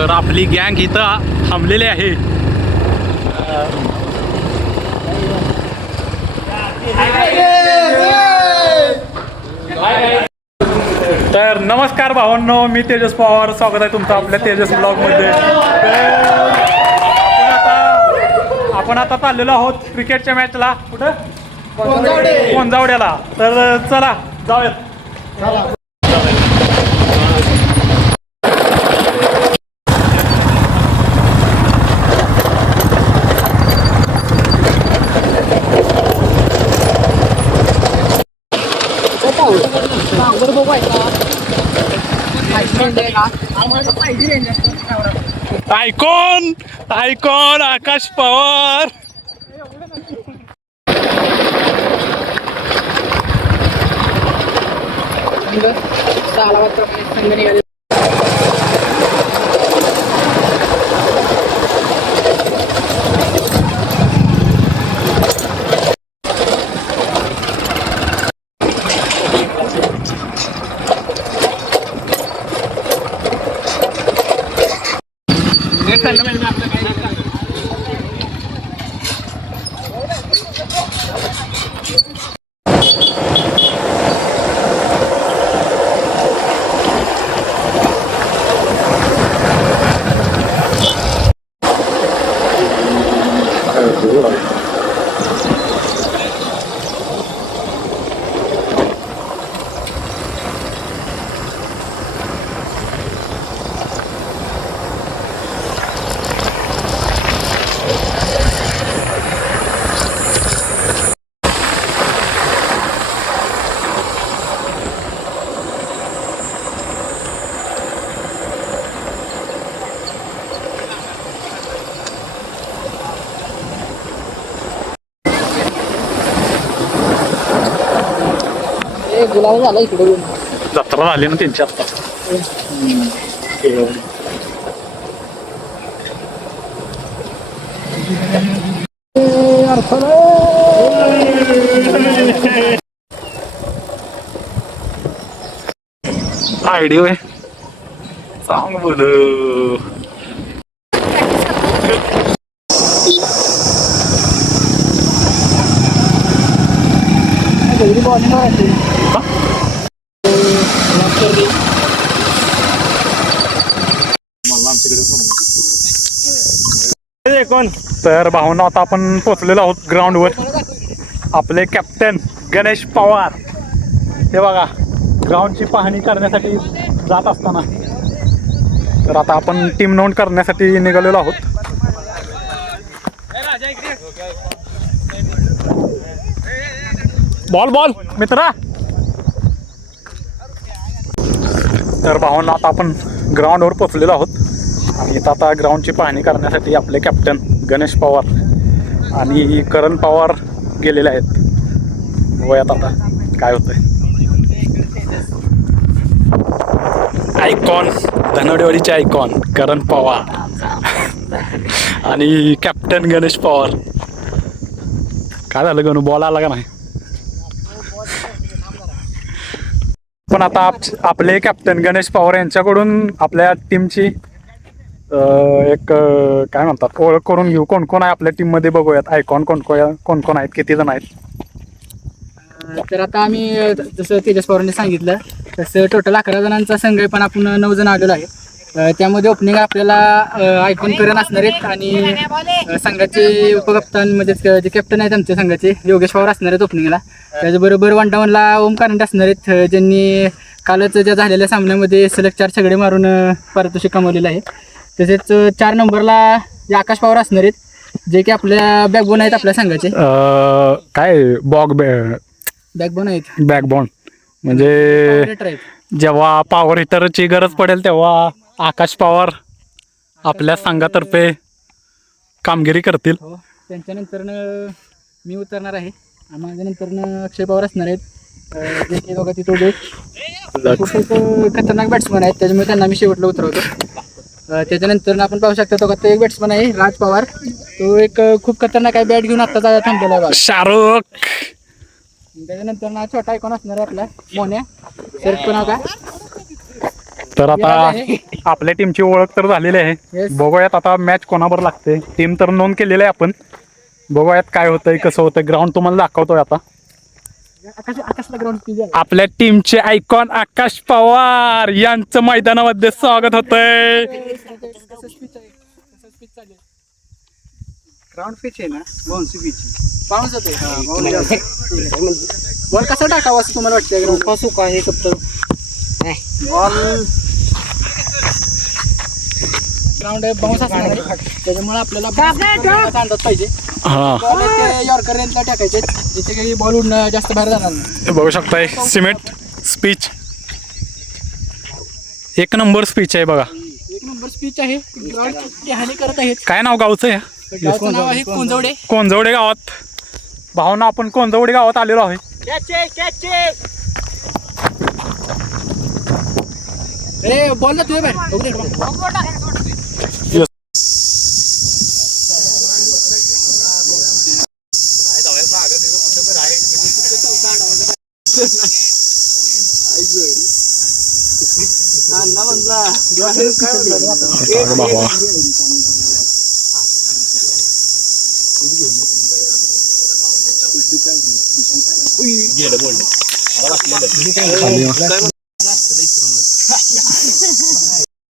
तर आपली गँग इथं थांबलेली आहे. तर नमस्कार भावांनो, मी तेजस पवार. स्वागत आहे तुमचं आपल्या तेजस ब्लॉगमध्ये. आपण आता चाललेलो आहोत क्रिकेटच्या मॅचला. कुठं? कोंजावड्याला. तर चला जाऊयात. आयकॉन आयकॉन आकाश पवार. गुलाब झाला इकडे. जत्रा झाली ना त्यांची आता. आयडिओ आहे सांग बोल. कोण? तर भावना आता आपण पोचलेलो आहोत ग्राउंडवर. आपले कॅप्टन गणेश पवार हे बघा ग्राउंडची पाहणी करण्यासाठी जात असताना. तर आता आपण टीम नोंद करण्यासाठी निघालेलो आहोत. बॉल बॉल मित्रा. तर भावना आता आपण ग्राउंडवर पोचलेलो आहोत आणि इथं आता ग्राउंडची पाहणी करण्यासाठी आपले कॅप्टन गणेश पवार आणि करण पवार गेलेले आहेत. बघूयात आता काय होतंय. आयकॉन धनवडेवाडीचे आयकॉन करण पवार आणि कॅप्टन गणेश पवार. काय झालं गणू, बॉल आला का नाही? पण आता आपले कॅप्टन गणेश पवार यांच्याकडून आपल्या टीमची एक काय म्हणतात ओळख करून घेऊ. कोण कोण आहे आपल्या टीम मध्ये बघूयात. आयकॉन कोण कोण आहेत, किती जण आहेत. तर आता आम्ही जसं तेजस पवारांनी सांगितलं तसं टोटल 11 जणांचा संघ आहे, पण आपण 9 जण आलेलो आहे. त्यामध्ये ओपनिंग आपल्याला आयकॉन करण असणार आहेत आणि संघाचे उपकप्तान म्हणजे जे कॅप्टन आहेत आमच्या संघाचे योगेश पवार असणार आहेत ओपनिंगला. त्याचबरोबर 1 डाऊनला ओम कारंडे असणार आहेत, ज्यांनी कालच ज्या झालेल्या सामन्यामध्ये सलग 4 छकडे मारून पारितोषिक कमवलेलं आहे. तसेच 4 नंबरला जे आकाश पवार असणार आहेत, जे की आपल्या बॅकबोन आहेत आपल्या संघाचे. काय बॅकबोन आहेत. बॅकबोन म्हणजे जेव्हा पॉवर हिटरची गरज पडेल तेव्हा आकाश पवार आपल्या संघातर्फे कामगिरी करतील. त्यांच्यानंतर मी उतरणार आहे. माझ्यानंतर अक्षय पवार असणार आहेत, जे की दोघं तिथं खूप खतरनाक बॅट्समन आहेत, त्याच्यामुळे त्यांना मी शेवटला उतरवतो. त्याच्यानंतर आपण पाहू शकता तो एक बॅट्समन आहे राज पवार. तो एक खूप खतरनाक आहे, बॅट घेऊन आता थांबलेला आहे शाहरुख. त्याच्यानंतर छोटा आयकॉन असणार आहे आपला मोन्या. सर नाव काय? तर आता आपल्या टीमची ओळख तर झालेली आहे. Yes. बघूयात आता मॅच कोणावर लागते. टीम तर नोंद केलेली आहे आपण. बघूयात काय होतंय कसं होतंय. ग्राउंड तुम्हाला दाखवतोय आता. आकाशला ग्राउंड आपल्या टीमचे आयकॉन आकाश पवार यांचं मैदानामध्ये स्वागत होतंय. ग्राउंड पिच आहे ना, बाउन्सी पिच बाउन्स होते. बॉल कसा टाकावा असं तुम्हाला वाटतं? ग्राउंड सुका आहे फक्त बॉल ग्राउंड बाउन्स असणार आहे, त्याच्यामुळे आपल्याला अंदाज पाहिजे. बॉल यॉर्कर रेंजला टाकायचे जिथे काही बॉल उडणं जास्त बाहेर जाणार नाही. बघू शकताय सिमेंट स्पीच एक नंबर स्पीच आहे बघा. एक नंबर स्पीच आहे. ग्राउंड हानी करत आहेत. काय नाव गावचं आहे? गावचं नाव आहे कोंजवडे. कोंजवडे गावात. भावना आपण कोंजवडे गावात आलेलो आहे. अरे बॉल ना तुझ्या बाहेर.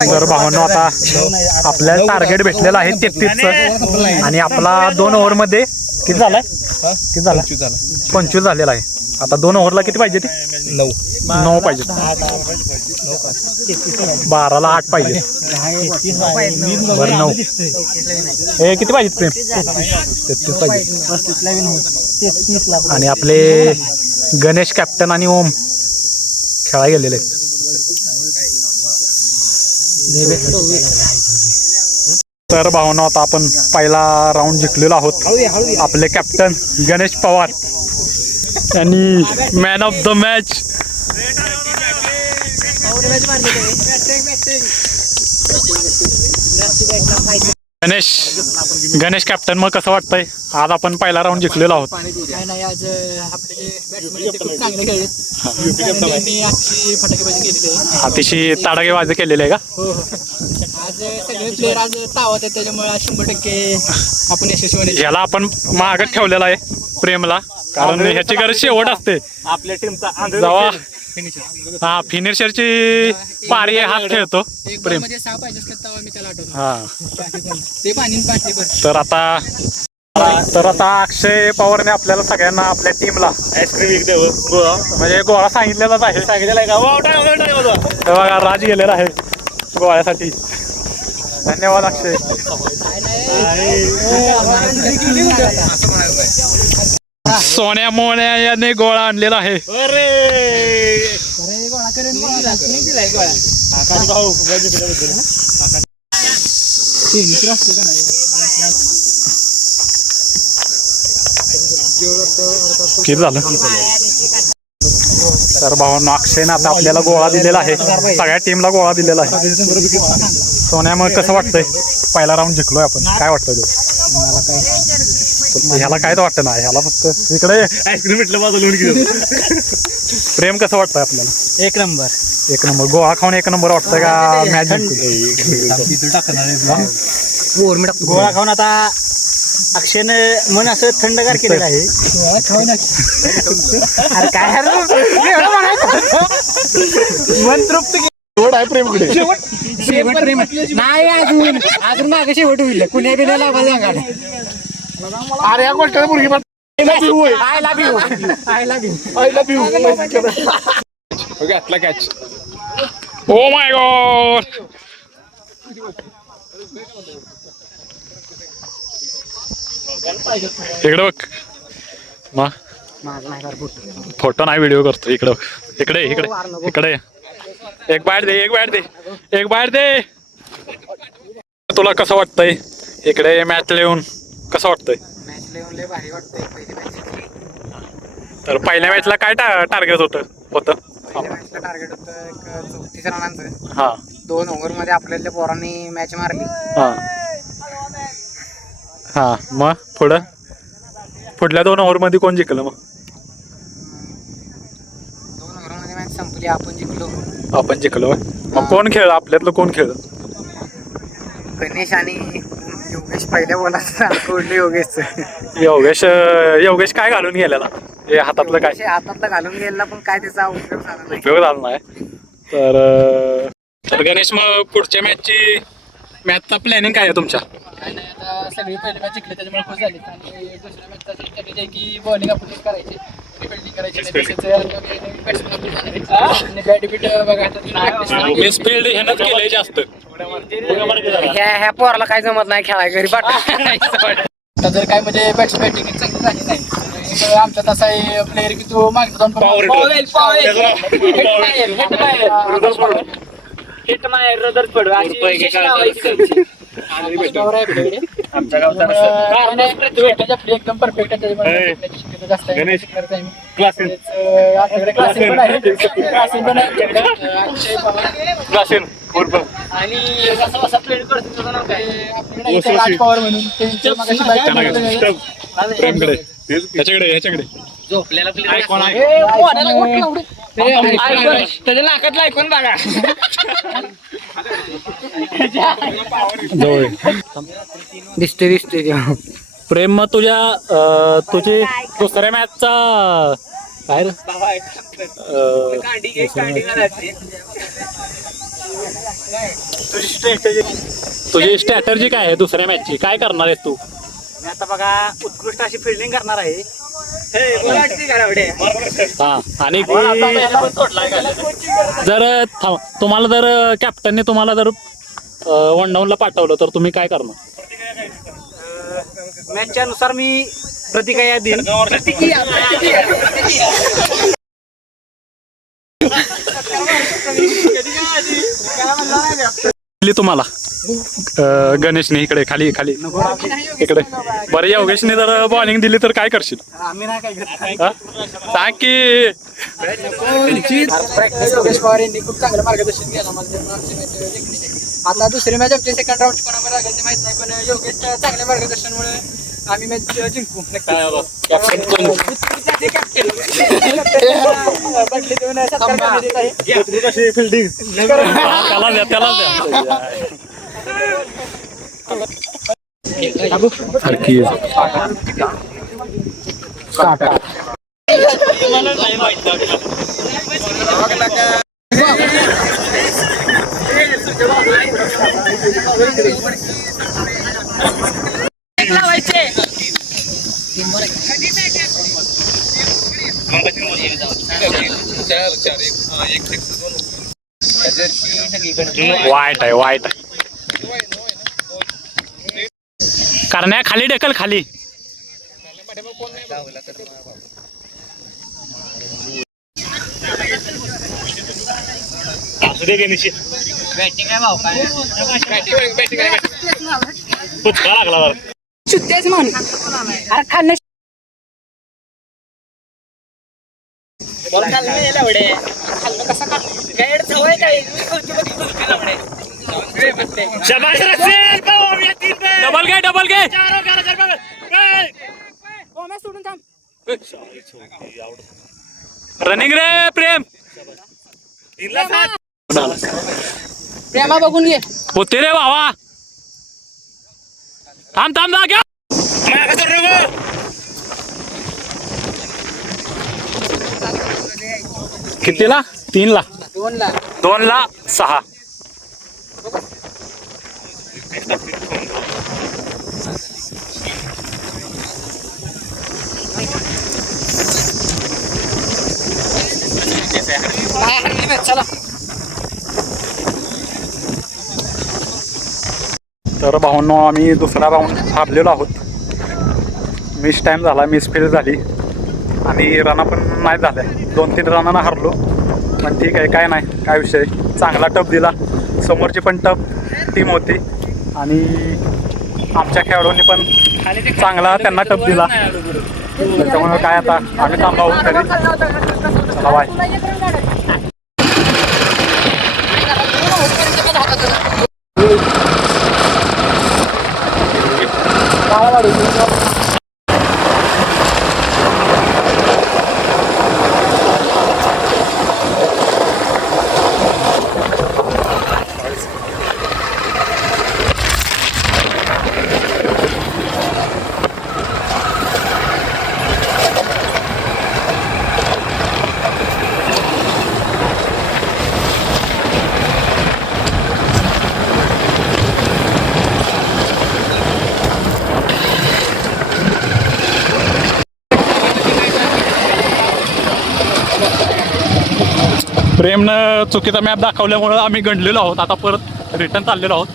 तर भावांनो आता आपल्याला टार्गेट भेटलेलं आहे 33चं आणि आपला 2 ओव्हरमध्ये किती झालाय? 25 झालेला आहे. आता 2 ओव्हरला किती पाहिजे ते? 9 पाहिजे. 12ला 8 पाहिजे. बरं 9 हे किती पाहिजे प्रेम? 33 पाहिजे. आणि आपले गणेश कॅप्टन आणि ओम खेळायला गेलेले. तर भावना आता आपण पहिला राऊंड जिंकलेलो आहोत. आपले कॅप्टन गणेश पवार यांनी man of the match. Ganesh captain, मग कसं वाटतंय? आज आपण पहिला राऊंड जिंकलेलो आहोत. काय नाही, आज आपले जे बॅट्समन ते खूप चांगले खेळले. त्यांनी आजची फटाकेबाजी केलेली आहे. अतिशय ताडागेबाजी केलेली आहे का? हो. आज सगळे प्लेयर आज तावत आहेत, त्याच्यामुळे आज 100% आपण यशस्वी होण्याची. याला आपण मागत ठेवलेला आहे प्रेमला, कारण ह्याची गरज शेवट असते आपल्या टीमचा जेव्हा हा फिनिशरची पारी हात खेळतो एक प्रेम. मध्ये 6 पाहिजे असतात तेव्हा मी त्याला आठवतो. हा ते पाणी बाटली भर. तर आता अक्षय पवारने आपल्याला सगळ्यांना आपल्या टीमला आईस्क्रीम म्हणजे गोळा सांगितलेलाच आहे. सांगितलेलं आहे का? हे बघा राज गेलेला आहे गोळ्यासाठी. धन्यवाद अक्षय. सोन्या मोन्या याने गोळा आणलेला आहे. किती झालं? तर भावांनो अक्षयने आता आपल्याला गोळा दिलेला आहे, सगळ्या टीमला गोळा दिलेला आहे. सोन्या, मग कसं वाटतंय? पहिला राऊंड जिंकलोय आपण, काय वाटतंय? ह्याला काय तर वाटतं ना, ह्याला फक्त इकडे आईस्क्रीम म्हटलं माझं लोण घेऊन. प्रेम कसं वाटतंय आपल्याला? एक नंबर. एक नंबर. गोळा खाऊन एक नंबर वाटतंय का मॅच गोळा खाऊन आता अक्षयनं मन असं थंडगार केलेलं आहे. अरे काय मन तृप्त नाही. अजून मागे शेवट होईल. कुण्या बिना लाभायला सांगा. अरे या गोष्ट मुलगी आय लव्ह यू. घातला कॅच. Oh my God. इकडे बघ. मग फोटो नाही, व्हिडिओ करतो. इकडे बघ. इकडे इकडे इकडे. एक बाहेर दे. तुला कसं वाटतंय इकडे मॅच लिहून? कसं वाटतंय? मॅच लिहून लय भारी वाटतंय. पहिली मॅच तर पहिल्या मॅचला काय टार्गेट होतं? पहिल्या मॅचला टार्गेट होतं 34 रनांचं. हा 2 ओव्हरमध्ये आपल्याला पोरांनी मॅच मारली. हा मग पुढल्या 2 ओव्हरमध्ये कोण जिंकलं? मग 2 ओव्हरमध्ये मॅच संपली. आपली आपण जिंकलो. आपण जिंकलो. मग कोण खेळ आपल्यातलं कोण खेळ? गणेश आणि योगेश पहिल्या बोलायचं कोणले योगेश योगेश काय घालून गेलेला हे हातातलं काय हातातलं घालून गेला पण काय त्याचा उपयोग झाला नाही. उपयोग झाला नाही. तर गणेश मग पुढच्या मॅचचा प्लॅनिंग काय आहे तुमच्या? काय नाही आता सगळी पहिली मॅच जिंकली त्याच्यामुळे खुश झाली आणि दुसऱ्या मॅचचा स्ट्रॅटेजी आहे की बॉलिंग आपणच करायची फिल्डिंग करायची मिसफिल्ड ह्यानंच केलंय जास्त. ह्या पोराला काय जमत नाही खेळाय घरी आता जर काय म्हणजे बॅटिंग चांगली झाली नाही तर आमच्यात असा प्लेअर की तो मागे जाऊन आमच्या गावचा एकदम परफेक्ट आहे. आणि पॉवर म्हणून ह्याच्याकडे झोपलेला त्याच्या नाकातला ऐकून बघा. दिसते प्रेम मग तुझी दुसऱ्या मॅचचा काय रे? तुझी स्ट्रॅटर्जी काय आहे दुसऱ्या मॅचची? काय करणार आहेस तू? मी आता बघा उत्कृष्ट अशी फिल्डिंग करणार आहे. हा आणि जर तुम्हाला जर कॅप्टनने तुम्हाला जर वन डाऊनला पाठवलं तर तुम्ही काय करणार? मॅचच्या नुसार मी प्रतिक्रिया देईन. तुम्हाला गणेशने इकडे खाली इकडे बरं योगेशने जर बॉलिंग दिली तर काय करशील? आम्ही नाही काय सांग की. योगेश पवार यांनी खूप चांगलं मार्गदर्शन केलं मला. आता दुसरी मॅच आमची सेकंड राऊंड कोणावर लागायची माहित नाही पण योगेश चांगल्या मार्गदर्शनामुळे आम्ही मॅच जिंकू. फिल्डिंग त्याला वाईट आहे. करण्या खाली ढकल खाली. बॅटिंग आहे भाऊ काय पुचका लागला सुट्ट्याच म्हण अरे खाल्लं कसं डबल घे सोडून थांब. रनिंग रे प्रेम. प्रेमा बघून घे होते रे भावा. थांब ना घ्या. कितीला? 3ला 2ला 6. चला तर भावांनो आम्ही दुसरा राऊंड हारलेलो आहोत. मिस टाईम झाला, मिस फील्ड झाली आणि रना पण नाही झाल्या. 2-3 रनांना हारलो पण ठीक आहे, काय नाही, काय विषय. चांगला टप दिला. समोरची पण टप टीम होती आणि आमच्या खेळाडूंनी पण चांगला त्यांना टप दिला. त्याच्यामुळे काय आता आम्ही थांबावं घरी. चला बाय. प्रेमनं चुकीचा मॅप दाखवल्यामुळं आम्ही गंडलेलो आहोत. आता परत रिटर्न चाललेलो आहोत.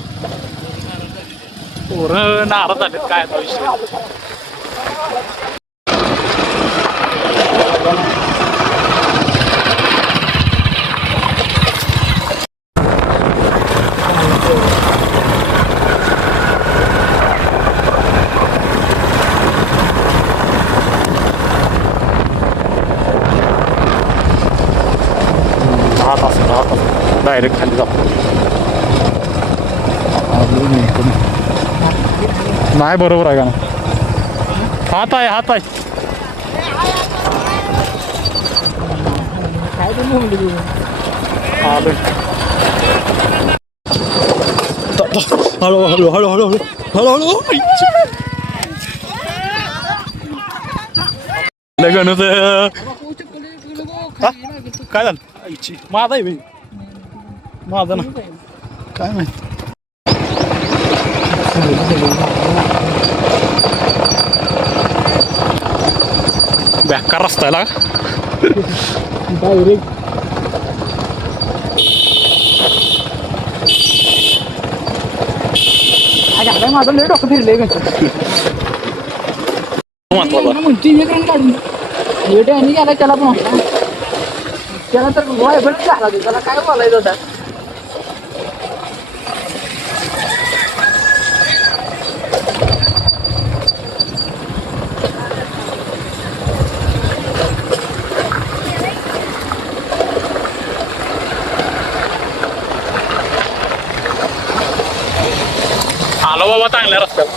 पोरं नाराज झालेत काय आता विषय. डायरेक्ट खाली जातो. नाही बरोबर आहे का ना. हात आहे हात आहे. हळू हळू हळू हळू हळू हळू लगनच काय झालं आईची माझा आहे माझा ना काय माहिती. बेकार रस्ता आहे माझं लय डोकं फिरलंय म्हणते एक रंग काढून आणि गेला त्याला पण त्याला तर वायबलच झाला त्याला काय बोलायचं होता. आलो बाबा चांगल्या रस्त्यात.